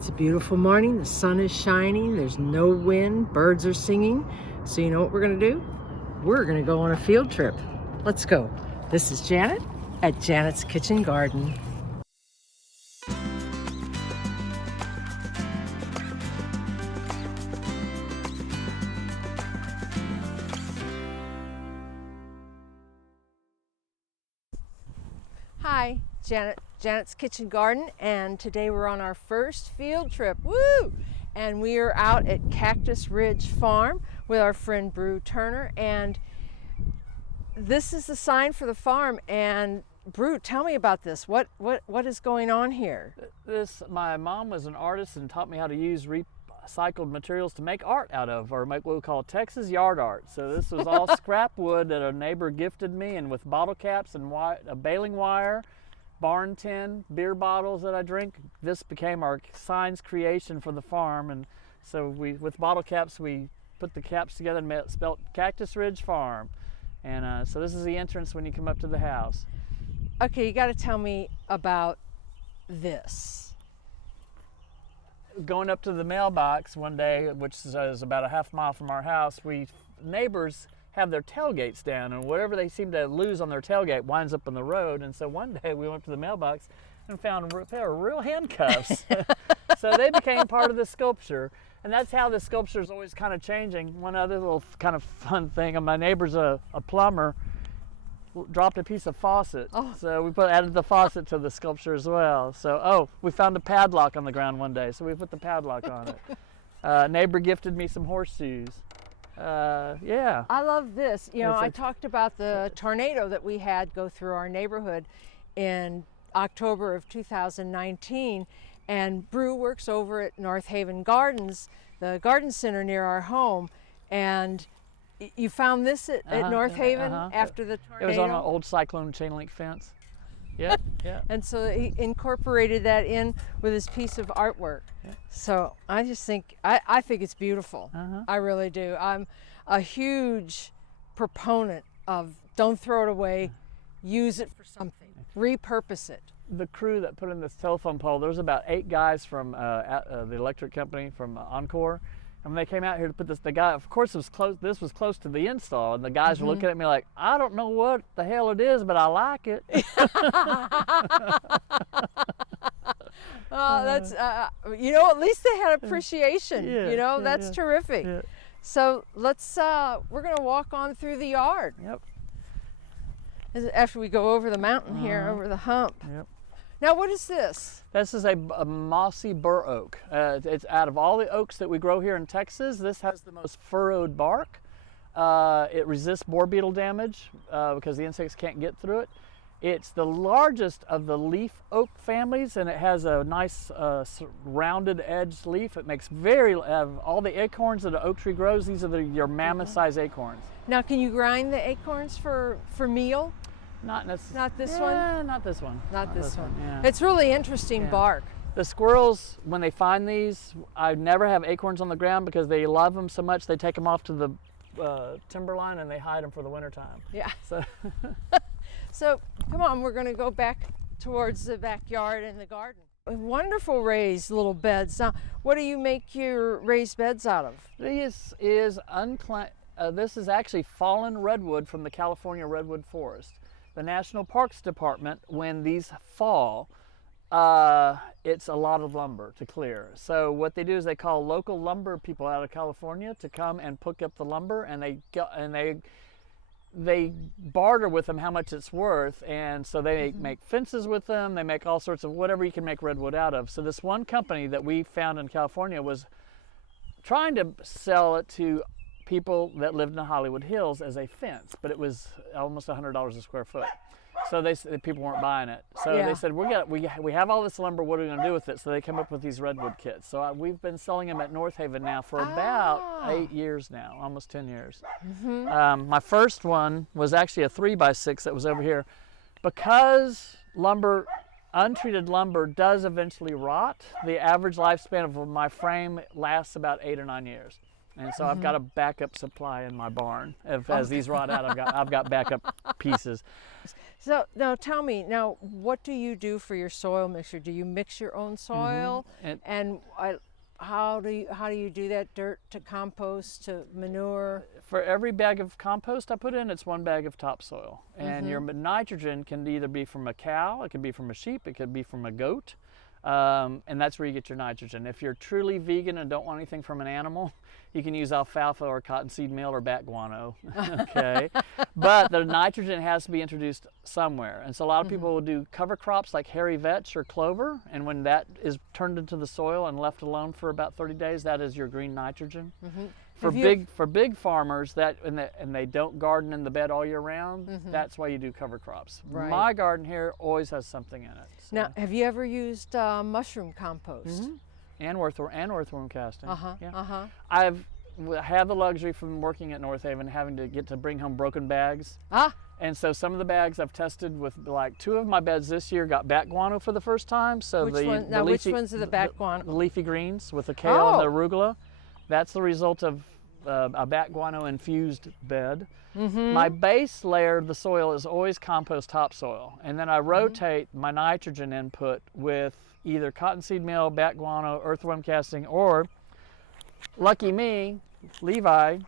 It's a beautiful morning. The sun is shining. There's no wind. Birds are singing. So you know what we're going to do? We're going to go on a field trip. Let's go. This is Janet at Janet's Kitchen Garden. Hi, Janet's Kitchen Garden, and today we're on our first field trip. Woo! And we are out at Cactus Ridge Farm with our friend Brieux Turner, and this is the sign for the farm. And Brieux, tell me about this. What is going on here? My mom was an artist and taught me how to use recycled materials to make art out of, or make what we call Texas yard art. So this was all scrap wood that a neighbor gifted me, and with bottle caps and a baling wire, barn tin, beer bottles that I drink. This became our signs creation for the farm. And so with bottle caps, we put the caps together and spelled Cactus Ridge Farm. And so this is the entrance when you come up to the house. Okay, you got to tell me about this. Going up to the mailbox one day, which is about a half mile from our house, neighbors have their tailgates down, and whatever they seem to lose on their tailgate winds up on the road. And so one day we went to the mailbox and found a pair of real handcuffs. So they became part of the sculpture, and that's how the sculpture is always kind of changing. One other little kind of fun thing, my neighbor's a plumber, dropped a piece of faucet. Oh. So we added the faucet to the sculpture as well. So, we found a padlock on the ground one day, so we put the padlock on it. Neighbor gifted me some horseshoes. Yeah. I love this. You know, I talked about the tornado that we had go through our neighborhood in October of 2019, and Brieux works over at North Haven Gardens, the garden center near our home, and you found this at North Haven after the tornado? It was on an old cyclone chain link fence. Yeah, yeah. And so he incorporated that in with his piece of artwork. Yeah. So I just think, I think it's beautiful. I really do. I'm a huge proponent of don't throw it away, use it for something, repurpose it. The crew that put in this telephone pole, there was about 8 guys from the electric company from Encore. And when they came out here to put this, the guy, of course, this was close to the install, and the guys were looking at me like, I don't know what the hell it is, but I like it. That's, you know, at least they had appreciation. Yeah, you know, that's terrific. Yeah. So let's, we're going to walk on through the yard. Yep. After we go over the mountain here, over the hump. Yep. Now, what is this? This is a mossy bur oak. It's out of all the oaks that we grow here in Texas, this has the most furrowed bark. It resists borer beetle damage because the insects can't get through it. It's the largest of the leaf oak families, and it has a nice rounded edged leaf. It makes all the acorns that an oak tree grows, these are your mammoth-sized acorns. Now, can you grind the acorns for meal? Not necessarily. Not this one? Not this one. Not this one. Yeah. It's really interesting bark. The squirrels, when they find these, I never have acorns on the ground because they love them so much, they take them off to the timberline and they hide them for the wintertime. Yeah. So, so come on, we're going to go back towards the backyard and the garden. Wonderful raised little beds. Now, what do you make your raised beds out of? This is this is actually fallen redwood from the California redwood forest. The National Parks Department, when these fall, it's a lot of lumber to clear. So what they do is they call local lumber people out of California to come and pick up the lumber, and they barter with them how much it's worth, and so they make fences with them. They make all sorts of whatever you can make redwood out of. So this one company that we found in California was trying to sell it to people that lived in the Hollywood Hills as a fence, but it was almost $100 a square foot. So people weren't buying it. So they said, we have all this lumber, what are we going to do with it? So they came up with these redwood kits. So we've been selling them at North Haven now for about 8 years now, almost 10 years. My first one was actually a 3x6 that was over here. Because untreated lumber does eventually rot, the average lifespan of my frame lasts about 8 or 9 years. And so I've got a backup supply in my barn. As these rot out, I've got backup pieces. So now tell me, now what do you do for your soil mixture? Do you mix your own soil? How do you do that? Dirt to compost to manure? For every bag of compost I put in, it's 1 bag of topsoil. And your nitrogen can either be from a cow, it could be from a sheep, it could be from a goat. And that's where you get your nitrogen. If you're truly vegan and don't want anything from an animal, you can use alfalfa or cottonseed meal or bat guano, okay? But the nitrogen has to be introduced somewhere. And so a lot of people will do cover crops like hairy vetch or clover, and when that is turned into the soil and left alone for about 30 days, that is your green nitrogen. For big farmers and they don't garden in the bed all year round, that's why you do cover crops. Right. My garden here always has something in it. So. Now, have you ever used mushroom compost? And earthworm casting. Uh-huh. I've had the luxury from working at North Haven having to get to bring home broken bags. And so some of the bags I've tested with, like 2 of my beds this year got bat guano for the first time. So which ones are the bat guano? The leafy greens with the kale and the arugula. That's the result of a bat guano infused bed. My base layer of the soil is always compost topsoil, and then I rotate my nitrogen input with either cottonseed meal, bat guano, earthworm casting, or lucky me, Levi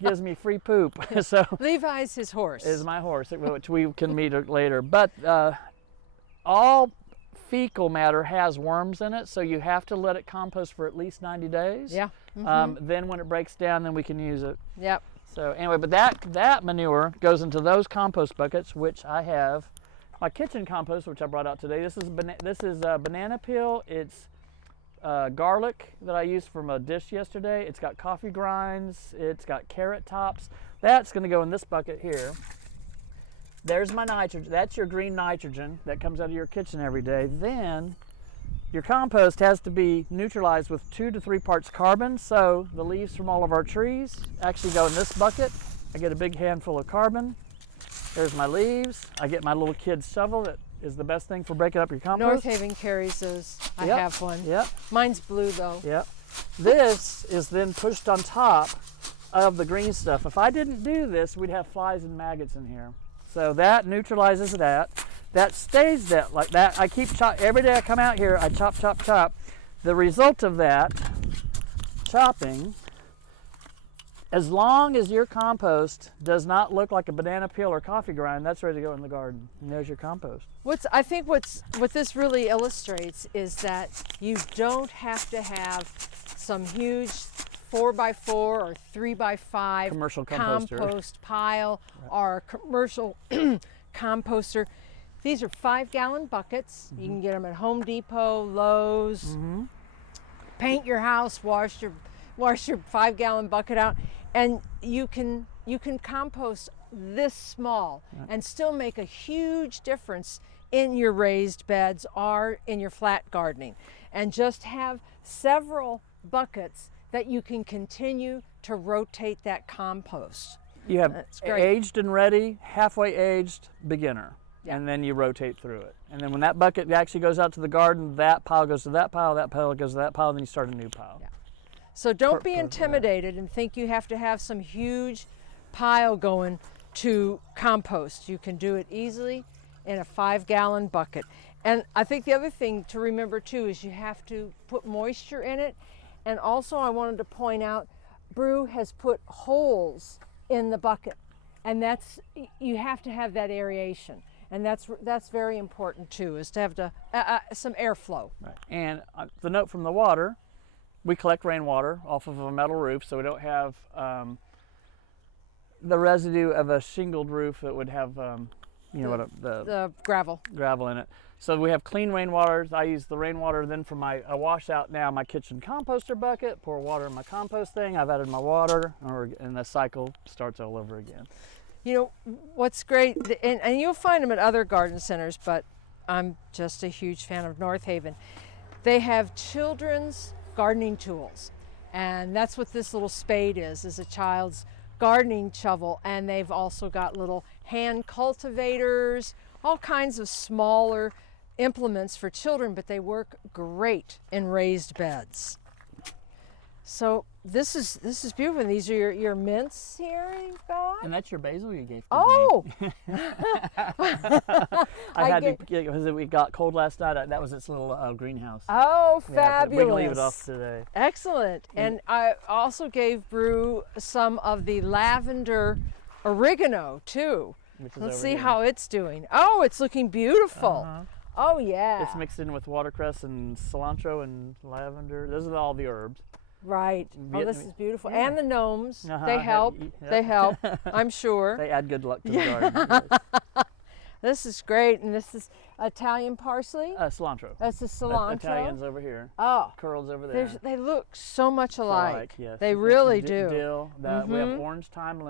gives me free poop. So Levi's his horse. Is my horse, which we can meet later. But all fecal matter has worms in it, so you have to let it compost for at least 90 days. Yeah. Then when it breaks down, then we can use it. Yep. So anyway, but that manure goes into those compost buckets, which I have my kitchen compost, which I brought out today. This is banana peel. It's garlic that I used from a dish yesterday. It's got coffee grinds. It's got carrot tops. That's going to go in this bucket here. There's my nitrogen. That's your green nitrogen that comes out of your kitchen every day. Then your compost has to be neutralized with 2 to 3 parts carbon. So the leaves from all of our trees actually go in this bucket. I get a big handful of carbon. There's my leaves. I get my little kid's shovel that is the best thing for breaking up your compost. North Haven carries those. I have one. Yep. Mine's blue though. Yep. This is then pushed on top of the green stuff. If I didn't do this, we'd have flies and maggots in here. So that neutralizes that. That stays that like that. I keep every day I come out here, I chop. The result of that chopping, as long as your compost does not look like a banana peel or coffee grind, that's ready to go in the garden. And there's your compost. What this really illustrates is that you don't have to have some huge 4x4 or 3x5 commercial compost pile or a commercial composter. These are 5-gallon buckets. You can get them at Home Depot, Lowe's. Paint your house, wash your 5-gallon bucket out, and you can compost this small and still make a huge difference in your raised beds or in your flat gardening, and just have several buckets that you can continue to rotate that compost. You have aged and ready, halfway aged, beginner. Yeah. And then you rotate through it. And then when that bucket actually goes out to the garden, that pile goes to that pile goes to that pile, and then you start a new pile. Yeah. So don't be intimidated and think you have to have some huge pile going to compost. You can do it easily in a 5-gallon bucket. And I think the other thing to remember too is you have to put moisture in it. And also I wanted to point out, Brieux has put holes in the bucket, and you have to have that aeration. And that's very important too, is to have some airflow. Right. And the note from the water, we collect rainwater off of a metal roof, so we don't have the residue of a shingled roof that would have the gravel in it. So we have clean rainwater. I use the rainwater then for I wash out now my kitchen composter bucket, pour water in my compost thing. I've added my water, and the cycle starts all over again. You know, what's great, and you'll find them at other garden centers, but I'm just a huge fan of North Haven. They have children's gardening tools, and that's what this little spade is a child's gardening shovel. And they've also got little hand cultivators, all kinds of smaller implements for children, but they work great in raised beds. So this is beautiful. And these are your mints here you've got? And that's your basil you gave to Oh! me. I had to, because it got cold last night. That was its little greenhouse. Oh, Yeah, fabulous. we can leave it off today. Excellent. And I also gave Brieux some of the lavender oregano too. Let's see how it's doing. Oh, it's looking beautiful. Oh, yeah. It's mixed in with watercress and cilantro and lavender. Those are all the herbs. Right. Oh, this is beautiful. Yeah. And the gnomes, they help. They help, I'm sure. They add good luck to the garden. Yes. This is great. And this is Italian parsley? Cilantro. That's the cilantro. Italian's over here. Oh. Curls over there. They look so much alike. Yes. They really do. Dill. We have orange thyme,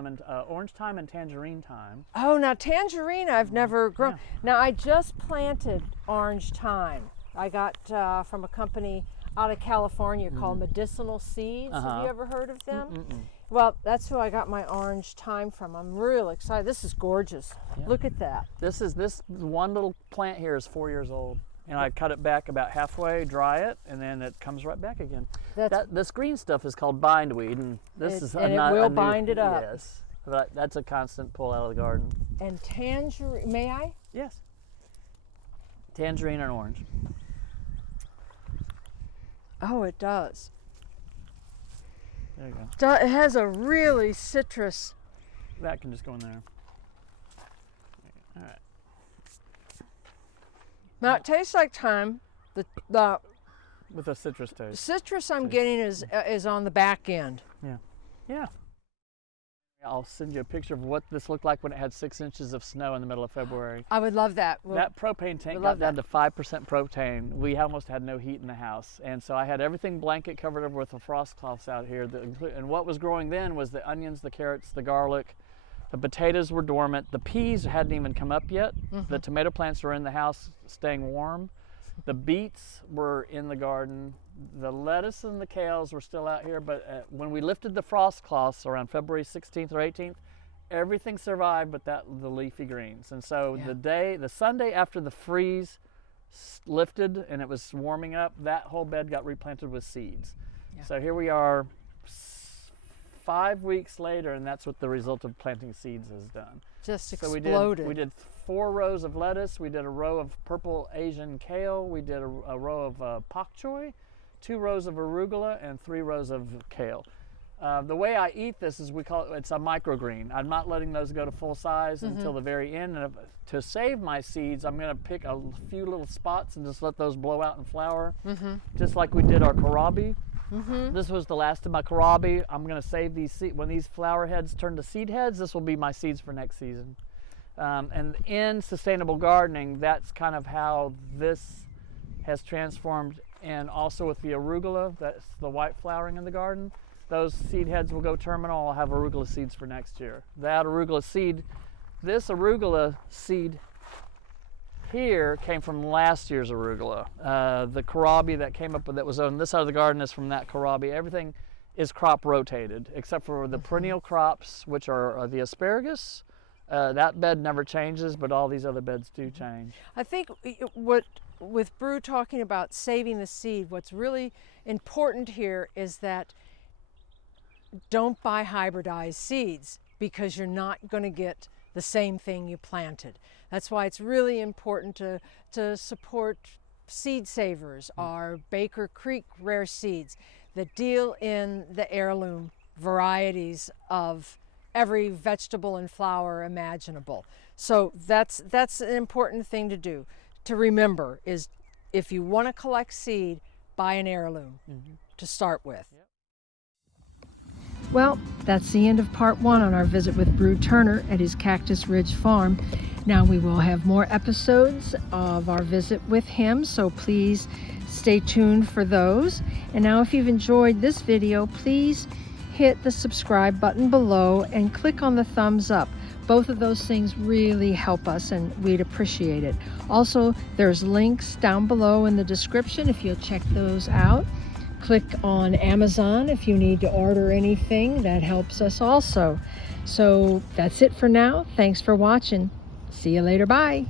orange thyme and tangerine thyme. Oh, now tangerine I've never grown. Yeah. Now I just planted orange thyme. I got from a company out of California called Medicinal Seeds. Have you ever heard of them? Well, that's who I got my orange thyme from. I'm real excited. This is gorgeous. Yeah. Look at that. This one little plant here is 4 years old. And I cut it back about halfway, dry it, and then it comes right back again. This green stuff is called bindweed, and this is and it will bind it up. Yes, but that's a constant pull out of the garden. And tangerine, may I? Yes. Tangerine and orange. Oh, it does. There you go. It has a really citrus. That can just go in there. All right. Now it tastes like thyme. With a citrus taste. Citrus I'm getting is on the back end. Yeah. Yeah. I'll send you a picture of what this looked like when it had 6 inches of snow in the middle of February. I would love that. That propane tank got down to 5% propane. We almost had no heat in the house. And so I had everything blanket covered over with the frost cloths out here. And what was growing then was the onions, the carrots, the garlic. The potatoes were dormant. The peas hadn't even come up yet. The tomato plants were in the house staying warm. The beets were in the garden. The lettuce and the kales were still out here, but when we lifted the frost cloths around February 16th or 18th, everything survived but the leafy greens. And so the Sunday after the freeze lifted and it was warming up, that whole bed got replanted with seeds. Yeah. So here we are 5 weeks later, and that's what the result of planting seeds has done. Just exploded. We did 4 rows of lettuce, we did a row of purple Asian kale, we did a row of pak choi, 2 rows of arugula, and 3 rows of kale. The way I eat this is it's a microgreen. I'm not letting those go to full size until the very end. And to save my seeds, I'm going to pick a few little spots and just let those blow out and flower, just like we did our kohlrabi. This was the last of my kohlrabi. I'm going to save these seeds. When these flower heads turn to seed heads, this will be my seeds for next season. And in sustainable gardening, that's kind of how this has transformed. And also with the arugula, that's the white flowering in the garden, those seed heads will go terminal. I'll have arugula seeds for next year. That arugula seed, this arugula seed here came from last year's arugula. The kohlrabi that came up with that was on this side of the garden is from that kohlrabi. Everything is crop rotated except for the perennial crops, which are the asparagus. That bed never changes, but all these other beds do change. I think with Brieux talking about saving the seed, what's really important here is that don't buy hybridized seeds because you're not going to get the same thing you planted. That's why it's really important to support seed savers, our Baker Creek rare seeds that deal in the heirloom varieties of every vegetable and flower imaginable. So that's an important thing to do. To remember is if you want to collect seed, buy an heirloom to start with. Well, that's the end of part 1 on our visit with Brieux Turner at his Cactus Ridge Farm. Now we will have more episodes of our visit with him, so please stay tuned for those. And now if you've enjoyed this video, please hit the subscribe button below and click on the thumbs up. Both of those things really help us and we'd appreciate it. Also, there's links down below in the description if you'll check those out. Click on Amazon if you need to order anything. That helps us also. So that's it for now. Thanks for watching. See you later. Bye.